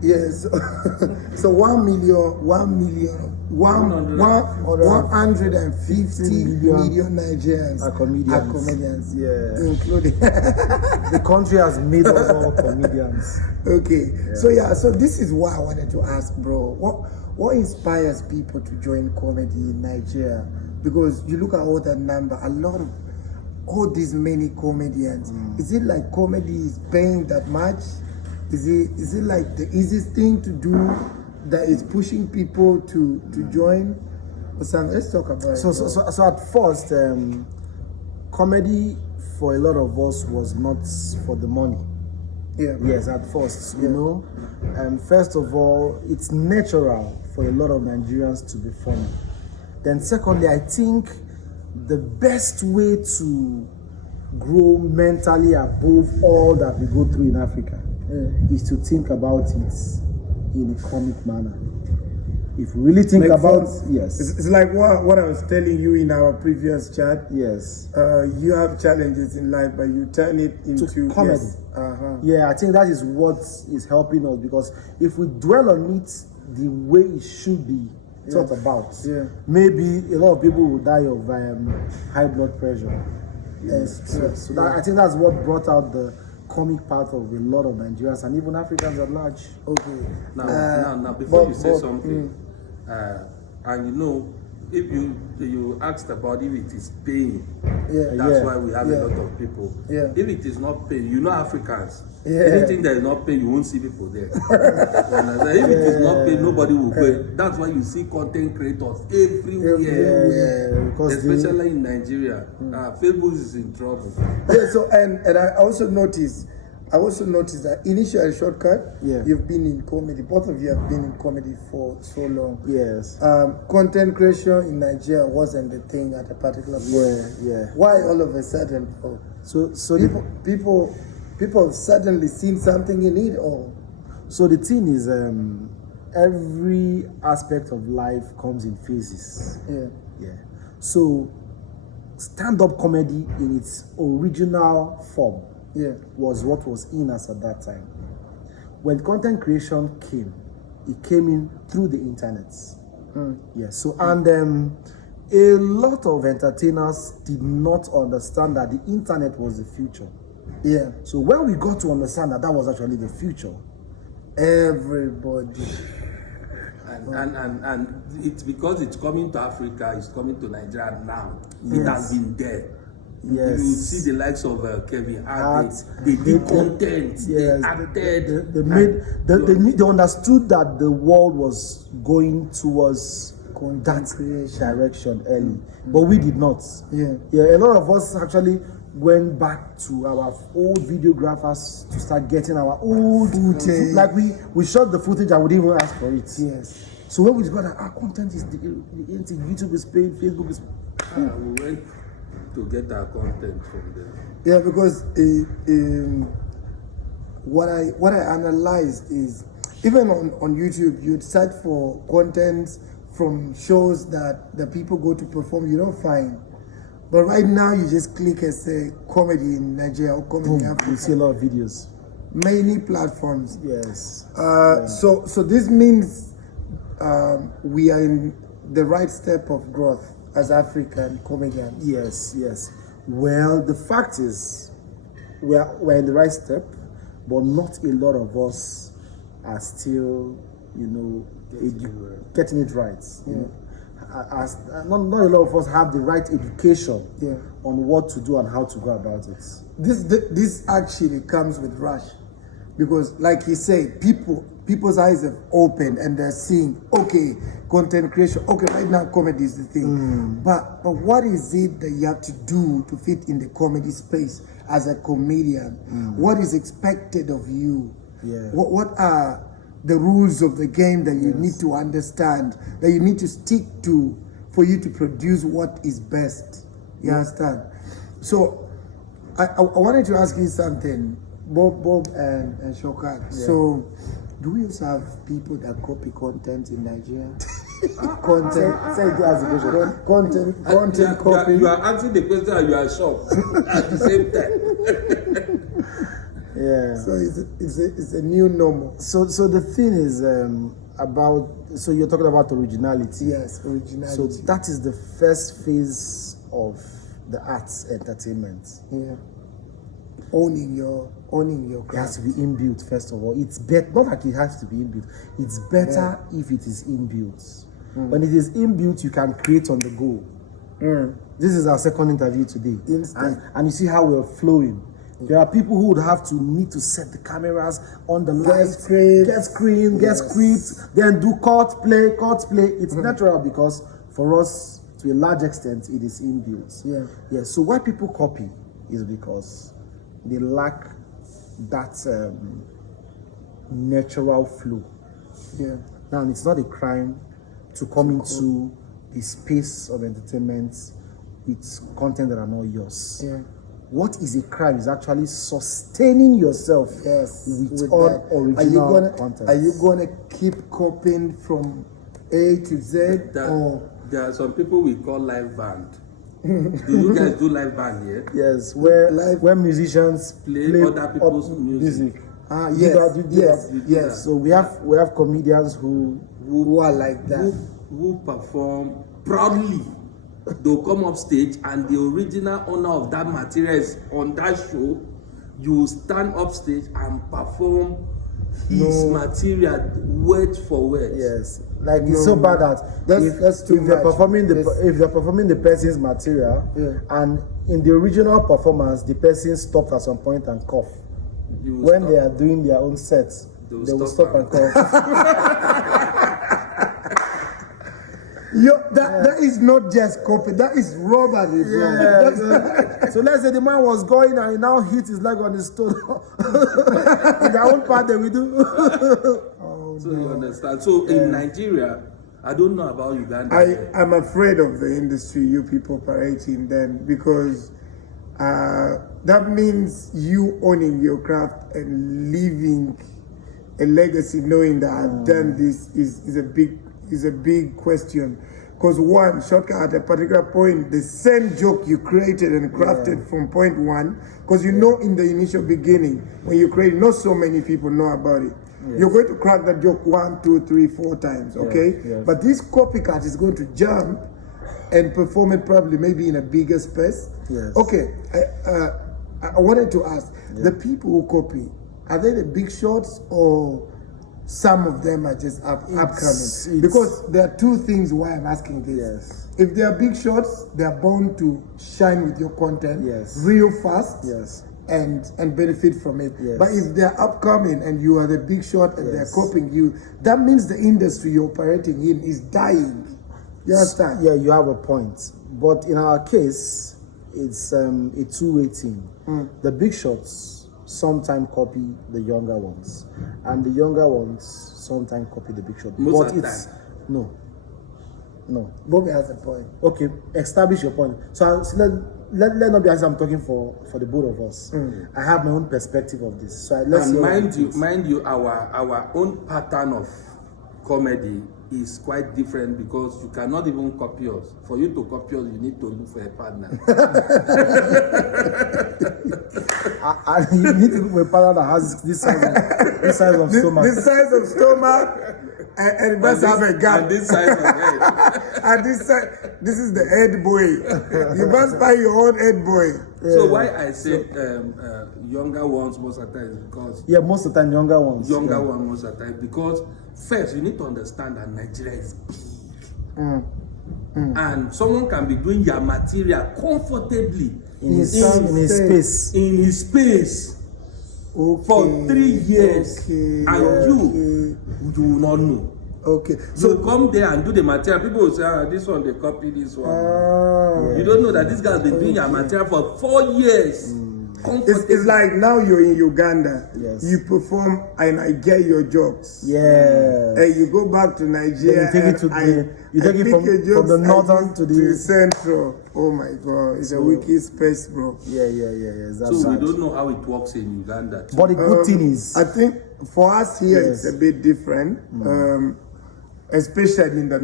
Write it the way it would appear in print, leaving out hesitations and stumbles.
Yes. So 150 million Nigerians are comedians. Yeah. Including the country has made us all comedians. Okay. Yeah. So this is what I wanted to ask, bro. What inspires people to join comedy in Nigeria? Because you look at all that number, a lot of all these many comedians. Is it like comedy is paying that much? Is it like the easiest thing to do that is pushing people to join? Or something? Let's talk about it. So at first, comedy for a lot of us was not for the money. Yeah. Yes, at first, you know. First of all, it's natural for a lot of Nigerians to be funny. Then secondly, I think the best way to grow mentally above all that we go through in Africa is to think about it in a comic manner. If we really think about yes, it's like what I was telling you in our previous chat. Yes, you have challenges in life, but you turn it into comedy. Yes. Yeah, I think that is what is helping us, because if we dwell on it the way it should be thought about, maybe a lot of people will die of high blood pressure. Yes, so that, I think that's what brought out the comic part of a lot of Nigerians and even Africans at large. Okay. Now, before you say something, and you know, if you asked about if it is paying, that's why we have a lot of people. Yeah. If it is not paying, you know, Africans, anything that is not paying, you won't see people there. If it is not paying, nobody will pay. That's why you see content creators everywhere, especially in Nigeria. Facebook is in trouble. Yeah, so and I also noticed that initial Shortcut, you've been in comedy. Both of you have been in comedy for so long. Yes. Content creation in Nigeria wasn't the thing at a particular point. Yeah. Why all of a sudden? So people have suddenly seen something in it, or? So the thing is, every aspect of life comes in phases. Yeah. So stand-up comedy in its original form was what was in us at that time. When content creation came, it came in through the internet. So and a lot of entertainers did not understand that the internet was the future. So when we got to understand that was actually the future, everybody and it's because it's coming to Africa, it's coming to Nigeria now. It has been there. You see the likes of Kevin Hart. They did content. They acted. They understood that the world was going towards that direction early, but we did not. A lot of us actually went back to our old videographers to start getting our old footage. Like we shot the footage and we didn't even ask for it. So when we discovered that our content is the YouTube is paid, Facebook is we went to get our content from them. Yeah, because what I analyzed is, even on YouTube, you'd search for content from shows that the people go to perform, you don't find. But right now, you just click and say comedy in Nigeria or comedy in Africa. You see a lot of videos. Many platforms. So this means we are in the right step of growth as African comedians. Yes. Well, the fact is, we're in the right step, but not a lot of us are still, getting it right. You know? Not a lot of us have the right education on what to do and how to go about it. This actually comes with Rush, because like he said, people's eyes have opened and they're seeing, okay, content creation, okay, right now comedy is the thing. But what is it that you have to do to fit in the comedy space as a comedian? What is expected of you? What are the rules of the game that you need to understand, that you need to stick to for you to produce what is best? You understand? So I wanted to ask you something, Bob and Shokat. So do we also have people that copy content in Nigeria? Content copy. You are answering the question and you are shocked at the same time. Yeah. So it's a new normal. So the thing is so you're talking about originality. Yes, originality. So that is the first phase of the arts entertainment. Yeah. Owning your It craft. has to be inbuilt first of all. It's better, not like it has to be inbuilt. It's better if it is inbuilt. When it is inbuilt, you can create on the go. This is our second interview today, and you see how we're flowing. There are people who would have to need to set the cameras on the lights, get scripts, then do cut play. It's natural because for us, to a large extent, it is inbuilt. Yeah. So why people copy is because they lack that natural flow. Yeah. Now, it's not a crime to come into the space of entertainment with content that are not yours. Yeah. What is a crime is actually sustaining yourself with original content. Are you gonna keep copying from A to Z? There are some people we call live band. Do you guys do live band here? Yes, where musicians play other people's music. Yes. So we have comedians who are like that. Who perform proudly. They'll come up stage and the original owner of that material is on that show. You stand up stage and perform his material word for word. Yes, like it's so bad that if they're performing the person's material and in the original performance the person stopped at some point and cough. When they are doing their own sets, they will stop and cough. That is not just copy, that is robbery, bro. Yeah, so let's say the man was going and he now hit his leg on the stone. In their own part, they will do. You understand? So in Nigeria, I don't know about Uganda. I'm afraid of the industry you people operate in then, because that means you owning your craft and leaving a legacy, knowing that I've done this is a big question. Because one, shortcut at a particular point, the same joke you created and crafted from point one, because you know in the initial beginning, when you create, not so many people know about it. You're going to crack that joke 1, 2, 3, 4 times, okay? But this copycat is going to jump and perform it probably maybe in a bigger space. Okay, I wanted to ask, the people who copy, are they the big shots or some of them are just upcoming? Because there are two things why I'm asking this. If they are big shots, they are bound to shine with your content real fast and benefit from it. But if they're upcoming and you are the big shot and they're copying you, that means the industry you're operating in is dying. You understand? Yeah, you have a point. But in our case, it's a two-way thing. The big shots sometimes copy the younger ones, and the younger ones sometimes copy the big shot. Most of the time. No. Bobby has a point. Okay, establish your point. So let not be as I'm talking for the both of us. I have my own perspective of this. So mind you, our own pattern of comedy is quite different because you cannot even copy us. For you to copy us, you need to look for a partner. You need to look for a partner that has this size of stomach. This size of stomach, and must have a gap. And this size of head. And this is the head boy. You must buy your own head boy. So why I say younger ones most of the time is because most of the time younger ones. Ones most of the time because first you need to understand that Nigeria is big. And someone can be doing your material comfortably in his space for 3 years, and you will not know. So come there and do the material. People will say, this one they copy this one. You don't know that this guy has been doing your material for 4 years. It's like now you're in Uganda. You perform and I get your jokes. And you go back to Nigeria. You take it from the northern to the central. Oh my God, it's a wicked space, bro. So we don't know how it works in Uganda too. But the good thing is, I think for us here it's a bit different, especially in the